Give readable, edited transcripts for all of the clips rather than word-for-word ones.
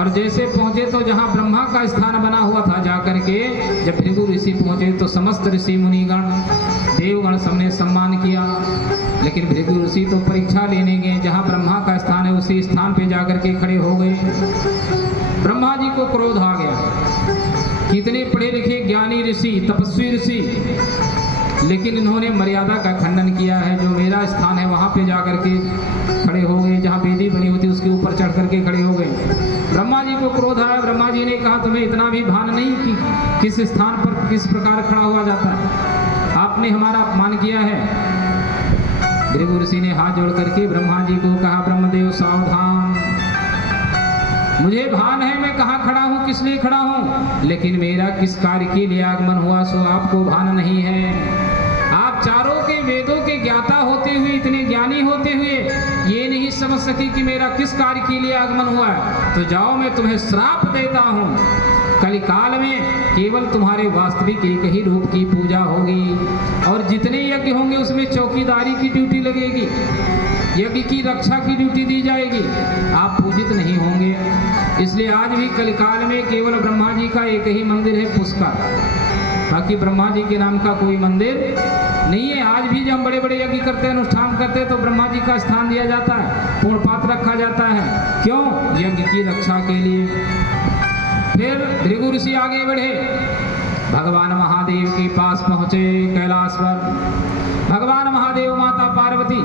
और जैसे पहुंचे तो जहाँ ब्रह्मा का स्थान बना हुआ था जाकर के जब भृगु ऋषि पहुंचे तो समस्त ऋषि मुनिगण देवगण सबने सम्मान किया। लेकिन भृगु ऋषि तो परीक्षा लेने गए, जहाँ ब्रह्मा का स्थान है उसी स्थान पे जाकर के खड़े हो गए। ब्रह्मा जी को क्रोध आ गया। कितने पढ़े लिखे ज्ञानी ऋषि, तपस्वी ऋषि, लेकिन इन्होंने मर्यादा का खंडन किया है। जो मेरा स्थान है वहाँ पे जाकर के खड़े हो गए, जहाँ वेदी बनी होती उसके ऊपर चढ़ करके खड़े हो गए। ब्रह्मा जी को क्रोध आया। ब्रह्मा जी ने कहा तुम्हें इतना भी भान नहीं कि किस स्थान पर किस प्रकार खड़ा हुआ जाता है, आपने हमारा अपमान किया है। भृगु ऋषि ने हाथ जोड़ करके ब्रह्मा जी को कहा ब्रह्मदेव सावधान, मुझे भान है मैं कहाँ खड़ा हूँ, किस लिए खड़ा हूँ, लेकिन मेरा किस कार्य के लिए आगमन हुआ सो आपको भान नहीं है। आप चारों के वेदों के ज्ञाता होते हुए, इतने ज्ञानी होते हुए ये नहीं समझ सके कि मेरा किस कार्य के लिए आगमन हुआ है, तो जाओ मैं तुम्हें श्राप देता हूँ। कलिकाल में केवल तुम्हारे वास्तविक एक ही रूप की पूजा होगी और जितने यज्ञ होंगे उसमें चौकीदारी की ड्यूटी लगेगी, यज्ञ की रक्षा की ड्यूटी दी जाएगी, आप पूजित नहीं होंगे। इसलिए आज भी कलिकाल में केवल ब्रह्मा जी का एक ही मंदिर है पुष्कर, बाकी ब्रह्मा जी के नाम का कोई मंदिर नहीं है। आज भी जब हम बड़े बड़े यज्ञ करते हैं, अनुष्ठान करते हैं, तो ब्रह्मा जी का स्थान दिया जाता है, पूर्ण पात्र रखा जाता है। क्यों? यज्ञ की रक्षा के लिए। फिर भृगु ऋषि आगे बढ़े, भगवान महादेव के पास पहुंचे कैलाश पर। भगवान महादेव माता पार्वती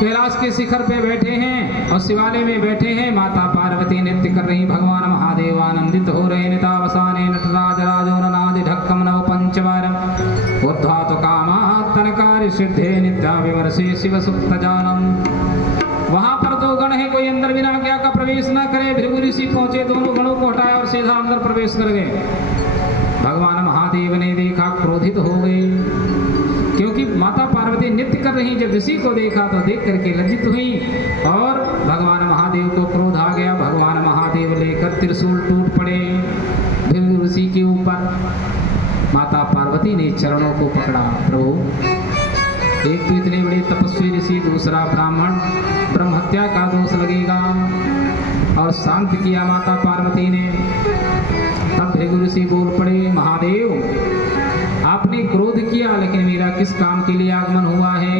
कैलाश के शिखर पे बैठे हैं और शिवालय में बैठे हैं। माता पार्वती नृत्य कर रही, भगवान महादेव आनंदित हो रहे। नितावसाने नटराज राजो ननादि ढक्कम नव पंचवारम उद्धातु कामात्तनकारि सिद्धे नित्या विमर्शे शिव सुप्त जानम। वहां पर दो गण है, कोई अंदर बिना आज्ञा का प्रवेश न करे। भृगु ऋषि पहुंचे, दोनों गणों को हटाया और सीधा अंदर प्रवेश कर गए। भगवान महादेव ने देखा, क्रोधित हो गए, क्योंकि माता पार्वती नृत्य कर रही। जब ऋषि को देखा तो देख करके लज्जित हुई और भगवान महादेव को क्रोध आ गया। भगवान महादेव लेकर त्रिशूल टूट पड़े भृगु ऋषि के ऊपर। माता पार्वती ने चरणों को पकड़ा, प्रभु एक तो इतने बड़े तपस्वी ऋषि, दूसरा ब्राह्मण, ब्रह्म हत्या का दोष लगेगा। और शांत किया माता पार्वती ने। तब भृगु ऋषि बोल पड़े, महादेव आपने क्रोध किया, लेकिन मेरा किस काम के लिए आगमन हुआ है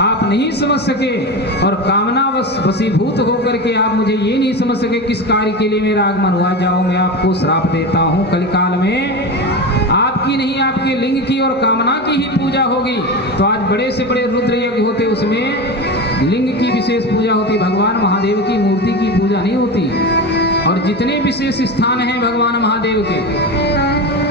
आप नहीं समझ सके, और कामना वशीभूत होकर के आप मुझे ये नहीं समझ सके किस कार्य के लिए मेरा आगमन हुआ। जाओ मैं आपको श्राप देता हूँ, कलिकाल में आपकी नहीं आपके लिंग की और कामना की ही पूजा होगी। तो आज बड़े से बड़े रुद्र यज्ञ होते, उसमें लिंग की विशेष पूजा होती, भगवान महादेव की मूर्ति की पूजा नहीं होती। और जितने विशेष स्थान हैं भगवान महादेव के,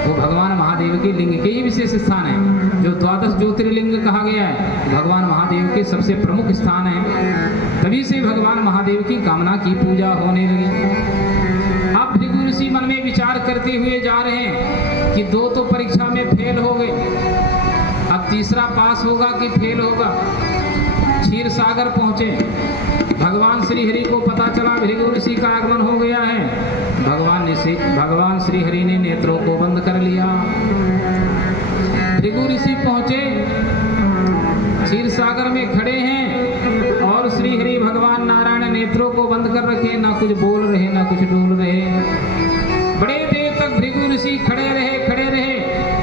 वो भगवान महादेव के लिंग के ही विशेष स्थान है। जो 12 ज्योतिर्लिंग कहा गया है, भगवान महादेव के सबसे प्रमुख स्थान है। तभी से भगवान महादेव की कामना की पूजा होने लगी। अब भृगु ऋषि मन में विचार करते हुए जा रहे हैं कि 2 तो परीक्षा में फेल हो गए, अब तीसरा पास होगा कि फेल होगा। क्षीर सागर पहुंचे, भगवान श्री हरि को पता चला भृगु ऋषि का आगमन हो गया है। भगवान श्री हरि ने नेत्रों को बंद कर लिया। भृगु ऋषि पहुंचे, क्षीर सागर में खड़े हैं और श्री हरि भगवान नारायण नेत्रों को बंद कर रखे, ना कुछ बोल रहे ना कुछ डोल रहे। बड़े देर तक भृगु ऋषि खड़े रहे।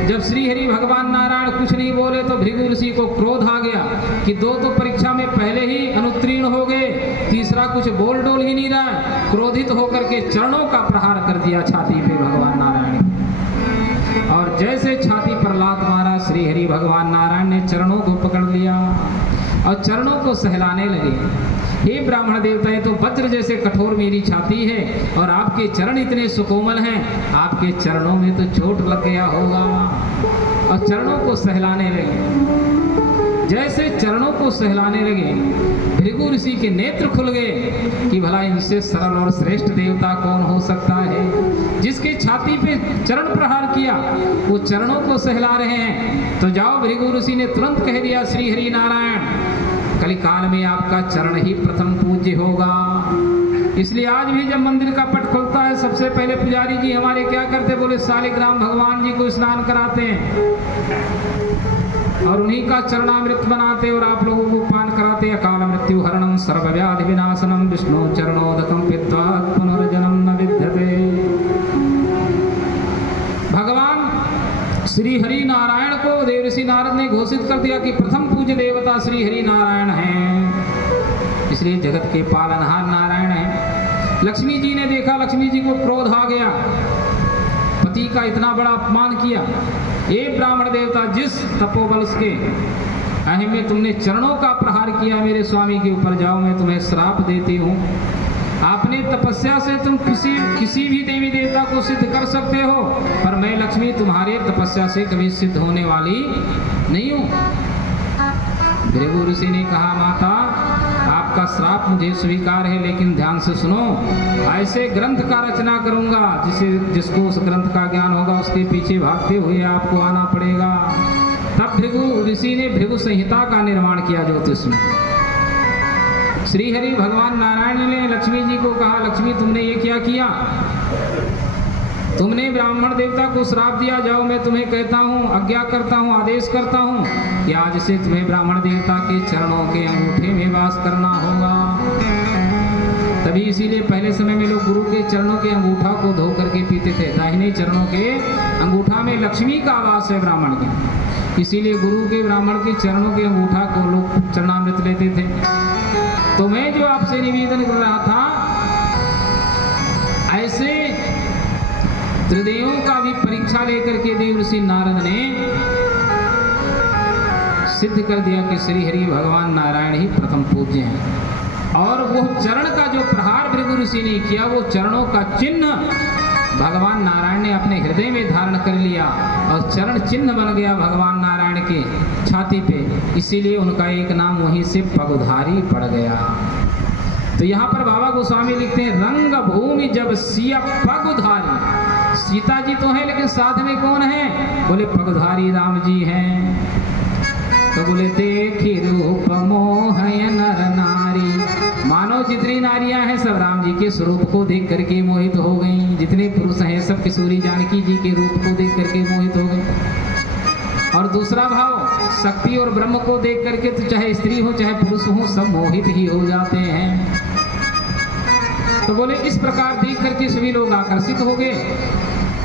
जब श्री हरि भगवान नारायण कुछ नहीं बोले तो भृगु ऋषि को क्रोध आ गया कि 2 तो परीक्षा में पहले ही अनुत्तीर्ण हो गए, तीसरा कुछ बोल डोल ही नहीं रहा। क्रोधित होकर के चरणों का प्रहार कर दिया छाती पे भगवान नारायण, और जैसे छाती पर लात मारा, श्री हरि भगवान नारायण ने चरणों को पकड़ लिया और चरणों को सहलाने लगे। हे ब्राह्मण देवता, ये तो वज्र जैसे कठोर मेरी छाती है और आपके चरण इतने सुकोमल हैं, आपके चरणों में तो चोट लग गया होगा। और चरणों को सहलाने लगे। जैसे चरणों को सहलाने लगे, भृगु ऋषि के नेत्र खुल गए कि भला इनसे सरल और श्रेष्ठ देवता कौन हो सकता है। जिसके छाती पे चरण प्रहार किया वो चरणों को सहला रहे हैं। तो जाओ, भृगु ऋषि ने तुरंत कह दिया, श्री हरि नारायण कलिकाल में आपका चरण ही प्रथम पूज्य होगा। इसलिए आज भी जब मंदिर का पट खुलता है, सबसे पहले पुजारी जी हमारे क्या करते, बोले शालिग्राम भगवान जी को स्नान कराते हैं और उन्हीं का चरणामृत बनाते और आप लोगों को पान कराते। अकाल मृत्यु हरणम सर्वव्याधि विनाशनम विष्णु चरणोदकम पित्वा पुनर्जन्म न विद्यते। भगवान श्री हरि नारायण को देवर्षि नारद ने घोषित कर दिया कि प्रथम पूज्य देवता श्री हरि नारायण हैं, इसलिए जगत के पालनहार नारायण हैं। लक्ष्मी जी ने देखा, लक्ष्मी जी को क्रोध आ गया, पति का इतना बड़ा अपमान किया। ये ब्राह्मण देवता, जिस तपोबल के अहिम में तुमने चरणों का प्रहार किया मेरे स्वामी के ऊपर, जाओ मैं तुम्हें श्राप देती हूँ। आपने तपस्या से तुम किसी भी देवी देवता को सिद्ध कर सकते हो, पर मैं लक्ष्मी तुम्हारे तपस्या से कभी सिद्ध होने वाली नहीं हूँ। भृगु ऋषि ने कहा, माता आपका श्राप मुझे स्वीकार है, लेकिन ध्यान से सुनो, ऐसे ग्रंथ का रचना करूंगा जिसको उस ग्रंथ का ज्ञान होगा उसके पीछे भागते हुए आपको आना पड़ेगा। तब भृगु ऋषि ने भृगु संहिता का निर्माण किया ज्योतिष में। श्री हरि भगवान नारायण ने लक्ष्मी जी को कहा, लक्ष्मी तुमने ये क्या किया? तुमने ब्राह्मण देवता को श्राप दिया, जाओ मैं तुम्हें कहता हूँ, आज्ञा करता हूँ, आदेश करता हूँ कि आज से तुम्हें ब्राह्मण देवता के चरणों के अंगूठे में वास करना होगा। तभी इसीलिए पहले समय में लोग गुरु के चरणों के अंगूठा को धो करके पीते थे। दाहिने चरणों के अंगूठा में लक्ष्मी का वास है ब्राह्मण के, इसीलिए गुरु के ब्राह्मण के चरणों के अंगूठा को लोग चरणामृत लेते थे। तो मैं जो आपसे निवेदन कर रहा था, ऐसे त्रिदेवों का भी परीक्षा लेकर के देवर्षि नारद ने सिद्ध कर दिया कि श्री हरि भगवान नारायण ही प्रथम पूज्य हैं। और वो चरण का जो प्रहार भृगु ऋषि ने किया, वो चरणों का चिन्ह भगवान नारायण ने अपने हृदय में धारण कर लिया और चरण चिन्ह बन गया भगवान नारायण के छाती पे, इसीलिए उनका एक नाम वहीं से पगुधारी पड़ गया। तो यहाँ पर बाबा गोस्वामी लिखते हैं, रंग भूमि जब सिया पगुधारी। सीता जी तो है, लेकिन साथ में कौन है? बोले पगुधारी राम जी हैं। तो बोले देखी रूप मोहय नर नारी, मानो जितनी नारियां हैं सब राम जी के स्वरूप को देख करके मोहित हो गईं। जितने पुरुष हैं सब किशोरी जानकी जी के रूप को देख करके मोहित हो गए। और दूसरा भाव, शक्ति और ब्रह्म को देख करके तो चाहे स्त्री हो चाहे पुरुष हो सब मोहित ही हो जाते हैं। तो बोले इस प्रकार देख करके सभी लोग आकर्षित हो गए।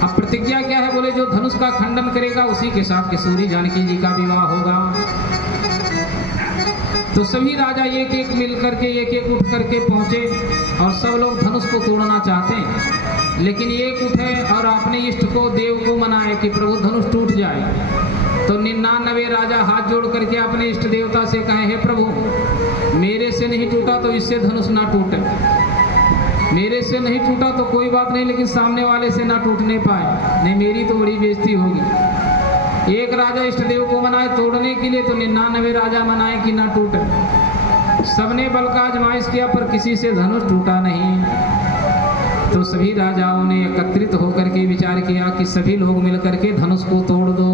अब प्रतिज्ञा क्या है? बोले जो धनुष का खंडन करेगा उसी के साथ किशोरी जानकी जी का विवाह होगा। तो सभी राजा एक एक मिल करके एक एक उठ करके पहुंचे और सब लोग धनुष को तोड़ना चाहते हैं, लेकिन एक उठे और अपने इष्ट को देव को मनाए कि प्रभु धनुष टूट जाए। तो 99 राजा हाथ जोड़ करके अपने इष्ट देवता से कहे, हे प्रभु मेरे से नहीं टूटा तो इससे धनुष ना टूटे, मेरे से नहीं टूटा तो कोई बात नहीं, लेकिन सामने वाले से ना टूटने पाए, नहीं मेरी तो बड़ी बेइज्जती होगी। एक राजा इष्ट देव को मनाए तोड़ने के लिए, तो 99 राजा मनाए कि ना टूटे। सबने बल का आजमाइश किया पर किसी से धनुष टूटा नहीं। तो सभी राजाओं ने एकत्रित होकर के विचार किया कि सभी लोग मिलकर के धनुष को तोड़ दो।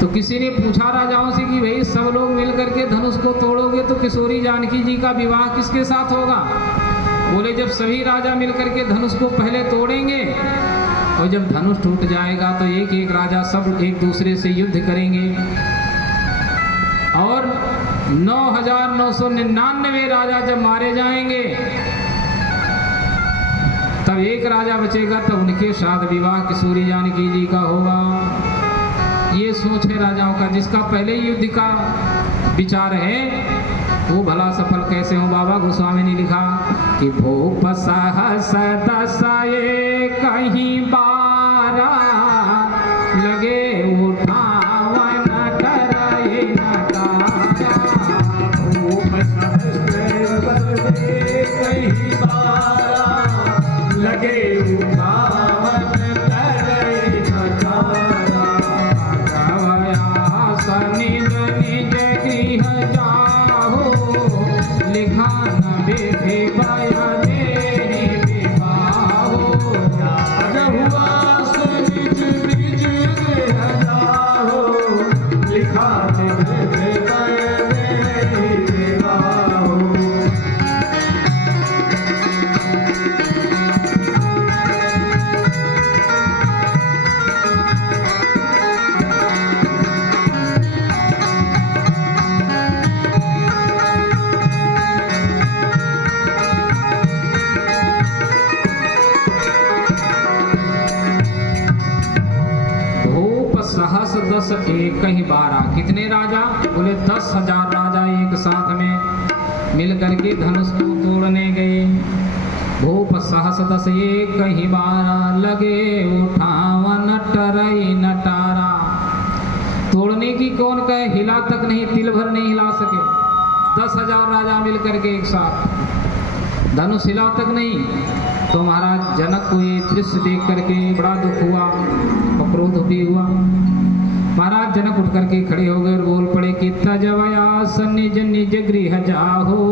तो किसी ने पूछा राजाओं से कि भाई सब लोग मिलकर के धनुष को तोड़ोगे तो किशोरी जानकी जी का विवाह किसके साथ होगा? बोले जब सभी राजा मिलकर के धनुष को पहले तोड़ेंगे और जब धनुष टूट जाएगा तो एक एक राजा सब एक दूसरे से युद्ध करेंगे और 9,999 राजा जब मारे जाएंगे तब एक राजा बचेगा, तब उनके साथ विवाह किशोरी जानकी जी का होगा। ये सोच है राजाओं का। जिसका पहले युद्ध का विचार है वो भला सफल कैसे हो? बाबा गोस्वामी ने लिखा कि भूप सहस दसाए कहीं बारा, लगे उठावन कराए नकारा। भूप सहस दसाए कहीं बारा, लगे उठावन कराए नकारा। निज निज गृह जाहो, लिखा न बेटे बाया दे विवाहो। हुआ दस एक ही 12। कितने राजा? बोले 10,000 राजा एक साथ में मिल करके धनुष को तोड़ने गए। भूप सहस 10 एक ही 12 लगे उठावन टरई नटारा। तोड़ने की कौन कहे, हिला तक नहीं, तिल भर नहीं हिला सके। 10,000 राजा मिल करके एक साथ धनुष हिला तक नहीं। तो महाराज जनक को ये दृश्य देख करके बड़ा दुख हुआ और क्रोध भी हुआ। महाराज जनक उठ करके खड़े हो गए और बोल पड़े कि तजवया निज निज गृह जाहो,